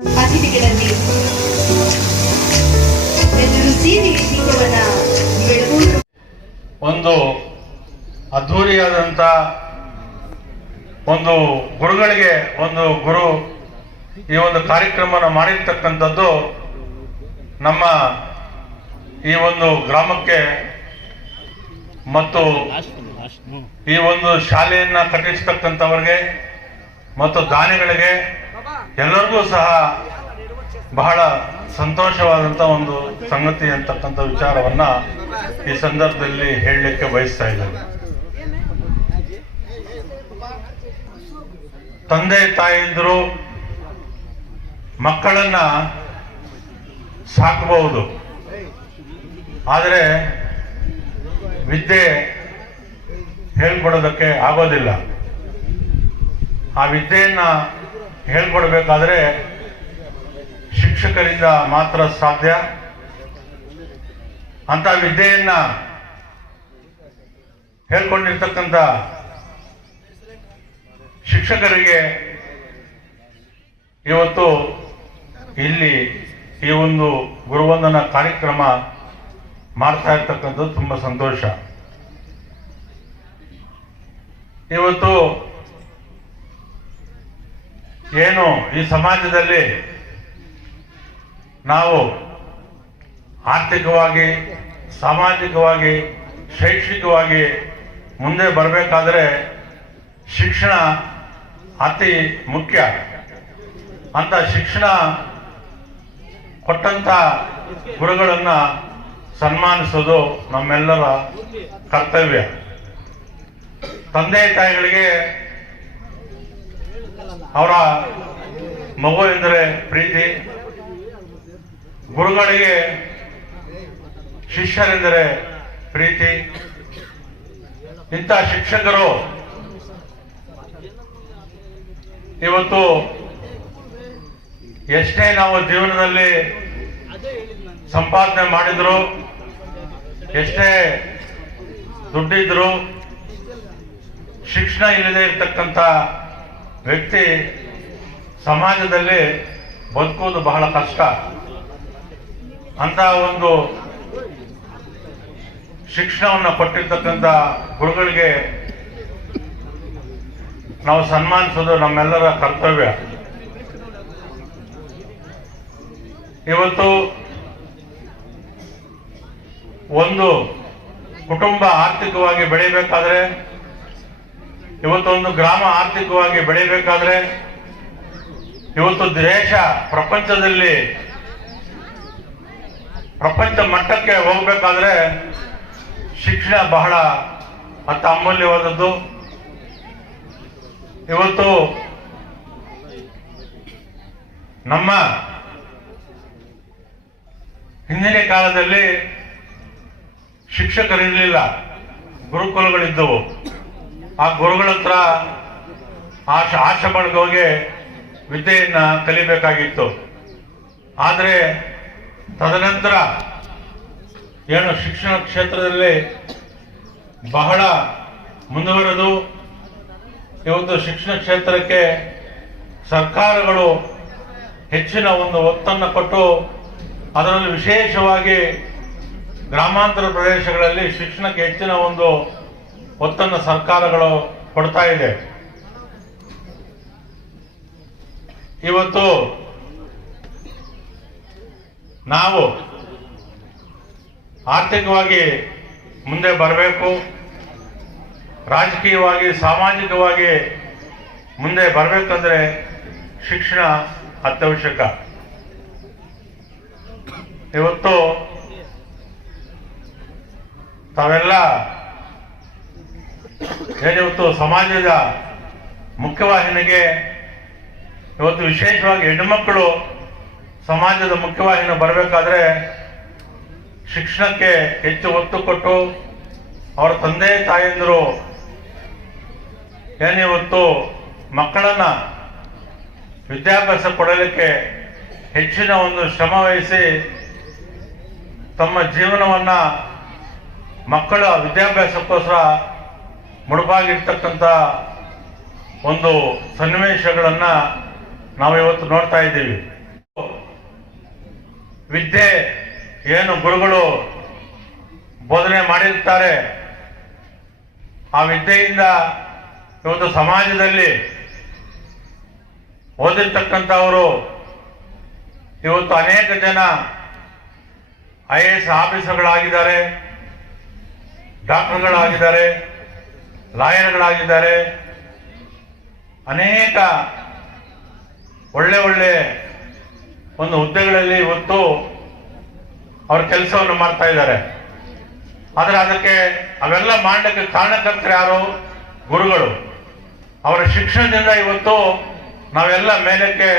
ಅತಿಥಿಗಳಲ್ಲಿ ಒಂದು ಅದ್ಧೂರಿಯಾದಂಥ ಒಂದು ಗುರುಗಳಿಗೆ ಒಂದು ಗುರು ಈ ಒಂದು ಕಾರ್ಯಕ್ರಮನ ಮಾಡಿರ್ತಕ್ಕಂಥದ್ದು ನಮ್ಮ ಈ ಒಂದು ಗ್ರಾಮಕ್ಕೆ ಮತ್ತು ಈ ಒಂದು ಶಾಲೆಯನ್ನ ಕಟ್ಟಿಸ್ತಕ್ಕಂಥವ್ರಿಗೆ ಮತ್ತು ದಾನಿಗಳಿಗೆ ಎಲ್ಲರಿಗೂ ಸಹ ಬಹಳ ಸಂತೋಷವಾದಂಥ ಒಂದು ಸಂಗತಿ ಅಂತಕ್ಕಂಥ ವಿಚಾರವನ್ನ ಈ ಸಂದರ್ಭದಲ್ಲಿ ಹೇಳಲಿಕ್ಕೆ ಬಯಸ್ತಾ ಇದ್ದೇನೆ. ತಂದೆ ತಾಯಿಂದರು ಮಕ್ಕಳನ್ನ ಸಾಕಬಹುದು. ಆದರೆ ವಿದ್ಯೆ ಹೇಳ್ಕೊಡೋದಕ್ಕೆ ಆಗೋದಿಲ್ಲ. ಆ ವಿದ್ಯೆಯನ್ನ ಹೇಳ್ಕೊಡ್ಬೇಕಾದ್ರೆ ಶಿಕ್ಷಕರಿಂದ ಮಾತ್ರ ಸಾಧ್ಯ. ಅಂತ ವಿದ್ಯೆಯನ್ನ ಹೇಳ್ಕೊಂಡಿರ್ತಕ್ಕಂಥ ಶಿಕ್ಷಕರಿಗೆ ಇವತ್ತು ಇಲ್ಲಿ ಈ ಒಂದು ಗುರುವಂದನ ಕಾರ್ಯಕ್ರಮ ಮಾಡ್ತಾ ಇರ್ತಕ್ಕಂಥದ್ದು ತುಂಬ ಸಂತೋಷ. ಇವತ್ತು ಏನು ಈ ಸಮಾಜದಲ್ಲಿ ನಾವು ಆರ್ಥಿಕವಾಗಿ, ಸಾಮಾಜಿಕವಾಗಿ, ಶೈಕ್ಷಣಿಕವಾಗಿ ಮುಂದೆ ಬರಬೇಕಾದ್ರೆ ಶಿಕ್ಷಣ ಅತಿ ಮುಖ್ಯ. ಅಂತ ಶಿಕ್ಷಣ ಕೊಟ್ಟಂತ ಗುರುಗಳನ್ನ ಸನ್ಮಾನಿಸೋದು ನಮ್ಮೆಲ್ಲರ ಕರ್ತವ್ಯ. ತಂದೆ ತಾಯಿಗಳಿಗೆ ಅವರ ಮಗು ಎಂದರೆ ಪ್ರೀತಿ. ಗುರುಗಳಿಗೆ ಶಿಷ್ಯರೆಂದರೆ ಪ್ರೀತಿ. ಇಂಥ ಶಿಕ್ಷಕರು ಇವತ್ತು ಎಷ್ಟೇ ನಾವು ಜೀವನದಲ್ಲಿ ಸಂಪಾದನೆ ಮಾಡಿದ್ರು, ಎಷ್ಟೇ ದುಡ್ಡಿದ್ರು, ಶಿಕ್ಷಣ ಇಲ್ಲದೆ ಇರ್ತಕ್ಕಂಥ ವ್ಯಕ್ತಿ ಸಮಾಜದಲ್ಲಿ ಬದುಕುವುದು ಬಹಳ ಕಷ್ಟ. ಅಂತ ಒಂದು ಶಿಕ್ಷಣವನ್ನು ಕೊಟ್ಟಿರ್ತಕ್ಕಂಥ ಗುರುಗಳಿಗೆ ನಾವು ಸನ್ಮಾನಿಸೋದು ನಮ್ಮೆಲ್ಲರ ಕರ್ತವ್ಯ. ಇವತ್ತು ಒಂದು ಕುಟುಂಬ ಆರ್ಥಿಕವಾಗಿ ಬೆಳಿಬೇಕಾದ್ರೆ ಇವತ್ತು ಒಂದು ಗ್ರಾಮ ಆರ್ಥಿಕವಾಗಿ ಬೆಳಿಬೇಕಾದ್ರೆ ಇವತ್ತು ದೇಶ ಪ್ರಪಂಚದಲ್ಲಿ ಪ್ರಪಂಚ ಮಟ್ಟಕ್ಕೆ ಹೋಗ್ಬೇಕಾದ್ರೆ ಶಿಕ್ಷಣ ಬಹಳ ಮತ್ತು ಅಮೂಲ್ಯವಾದದ್ದು. ಇವತ್ತು ನಮ್ಮ ಹಿಂದಿನ ಕಾಲದಲ್ಲಿ ಶಿಕ್ಷಕರಿರಲಿಲ್ಲ, ಗುರುಕುಲಗಳಿದ್ದವು. ಆ ಗುರುಗಳ ಹತ್ರ ಆಶ ಆಶ್ರಮಗಳಿಗೆ ವಿದ್ಯೆಯನ್ನ ಕಲಿಬೇಕಾಗಿತ್ತು. ಆದರೆ ತದನಂತರ ಏನು ಶಿಕ್ಷಣ ಕ್ಷೇತ್ರದಲ್ಲಿ ಬಹಳ ಮುಂದುವರೆದು ಇವತ್ತು ಶಿಕ್ಷಣ ಕ್ಷೇತ್ರಕ್ಕೆ ಸರ್ಕಾರಗಳು ಹೆಚ್ಚಿನ ಒಂದು ಒತ್ತನ್ನು ಕೊಟ್ಟು ಅದರಲ್ಲಿ ವಿಶೇಷವಾಗಿ ಗ್ರಾಮಾಂತರ ಪ್ರದೇಶಗಳಲ್ಲಿ ಶಿಕ್ಷಣಕ್ಕೆ ಹೆಚ್ಚಿನ ಒಂದು ಒತ್ತನ್ನು ಸರ್ಕಾರಗಳು ಕೊಡ್ತಾ ಇದೆ. ಇವತ್ತು ನಾವು ಆರ್ಥಿಕವಾಗಿ ಮುಂದೆ ಬರಬೇಕು, ರಾಜಕೀಯವಾಗಿ, ಸಾಮಾಜಿಕವಾಗಿ ಮುಂದೆ ಬರಬೇಕಂದ್ರೆ ಶಿಕ್ಷಣ ಅತ್ಯವಶ್ಯಕ. ಇವತ್ತು ತಾವೆಲ್ಲ ಏನಿವತ್ತು ಸಮಾಜದ ಮುಖ್ಯವಾಹಿನಿಗೆ ಇವತ್ತು ವಿಶೇಷವಾಗಿ ಹೆಣ್ಣುಮಕ್ಕಳು ಸಮಾಜದ ಮುಖ್ಯವಾಹಿನಿ ಬರಬೇಕಾದ್ರೆ ಶಿಕ್ಷಣಕ್ಕೆ ಹೆಚ್ಚು ಒತ್ತು ಕೊಟ್ಟು ಅವರ ತಂದೆ ತಾಯಂದಿರು ಏನಿವತ್ತು ಮಕ್ಕಳನ್ನ ವಿದ್ಯಾಭ್ಯಾಸ ಕೊಡಲಿಕ್ಕೆ ಹೆಚ್ಚಿನ ಒಂದು ಶ್ರಮ ವಹಿಸಿ ತಮ್ಮ ಜೀವನವನ್ನು ಮಕ್ಕಳ ವಿದ್ಯಾಭ್ಯಾಸಕ್ಕೋಸ್ಕರ ಮುಡುಪಾಗಿರ್ತಕ್ಕಂಥ ಒಂದು ಸನ್ನಿವೇಶಗಳನ್ನು ನಾವು ಇವತ್ತು ನೋಡ್ತಾ ಇದ್ದೀವಿ. ವಿದ್ಯೆ ಏನು ಗುರುಗಳು ಬೋಧನೆ ಮಾಡಿರ್ತಾರೆ ಆ ವಿದ್ಯೆಯಿಂದ ಇವತ್ತು ಸಮಾಜದಲ್ಲಿ ಓದಿರ್ತಕ್ಕಂಥವರು ಇವತ್ತು ಅನೇಕ ಜನ ಐ ಎ ಎಸ್ ಆಫೀಸರ್ಗಳಾಗಿದ್ದಾರೆ, ಡಾಕ್ಟರ್ಗಳಾಗಿದ್ದಾರೆ. ಲಾಯರ್ಗಳಾಗಿದ್ದಾರೆ ಅನೇಕ ಒಳ್ಳೆ ಒಳ್ಳೆ ಒಂದು ಹುದ್ದೆಗಳಲ್ಲಿ ಇವತ್ತು ಅವ್ರ ಕೆಲಸವನ್ನು ಮಾಡ್ತಾ ಇದ್ದಾರೆ. ಆದರೆ ಅದಕ್ಕೆ ಅವೆಲ್ಲ ಮಾಡಲಿಕ್ಕೆ ಕಾರಣಕರ್ತರು ಯಾರು? ಗುರುಗಳು. ಅವರ ಶಿಕ್ಷಣದಿಂದ ಇವತ್ತು ನಾವೆಲ್ಲ ಮೇಲಕ್ಕೆ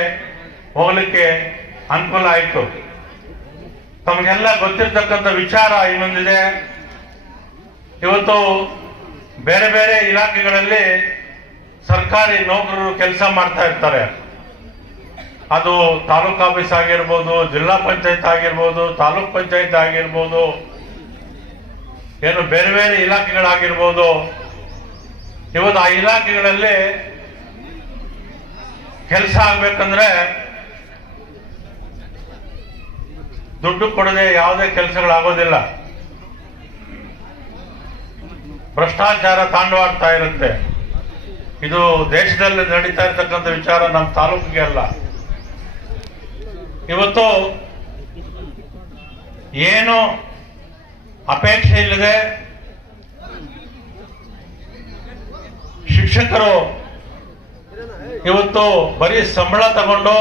ಹೋಗಲಿಕ್ಕೆ ಅನುಕೂಲ ಆಯಿತು. ತಮಗೆಲ್ಲ ಗೊತ್ತಿರ್ತಕ್ಕಂಥ ವಿಚಾರ ಇನ್ನೊಂದಿದೆ. ಇವತ್ತು ಬೇರೆ ಬೇರೆ ಇಲಾಖೆಗಳಲ್ಲಿ ಸರ್ಕಾರಿ ನೌಕರರು ಕೆಲಸ ಮಾಡ್ತಾ ಇರ್ತಾರೆ. ಅದು ತಾಲೂಕ್ ಆಫೀಸ್ ಆಗಿರ್ಬೋದು, ಜಿಲ್ಲಾ ಪಂಚಾಯತ್ ಆಗಿರ್ಬೋದು, ತಾಲೂಕ್ ಪಂಚಾಯತ್ ಆಗಿರ್ಬೋದು, ಏನು ಬೇರೆ ಬೇರೆ ಇಲಾಖೆಗಳಾಗಿರ್ಬೋದು. ಇವತ್ತು ಆ ಇಲಾಖೆಗಳಲ್ಲಿ ಕೆಲಸ ಆಗ್ಬೇಕಂದ್ರೆ ದುಡ್ಡು ಕೊಡದೆ ಯಾವುದೇ ಕೆಲಸಗಳಾಗೋದಿಲ್ಲ. ಭ್ರಷ್ಟಾಚಾರ ತಾಂಡವಾಡ್ತಾ ಇರುತ್ತೆ. ಇದು ದೇಶದಲ್ಲಿ ನಡೀತಾ ಇರತಕ್ಕಂಥ ವಿಚಾರ ನಮ್ಮ ತಾಲೂಕಿಗೆ ಅಲ್ಲ. ಇವತ್ತು ಏನು ಅಪೇಕ್ಷೆ ಇಲ್ಲದೆ ಶಿಕ್ಷಕರು ಇವತ್ತು ಬರೀ ಸಂಬಳ ತಗೊಂಡು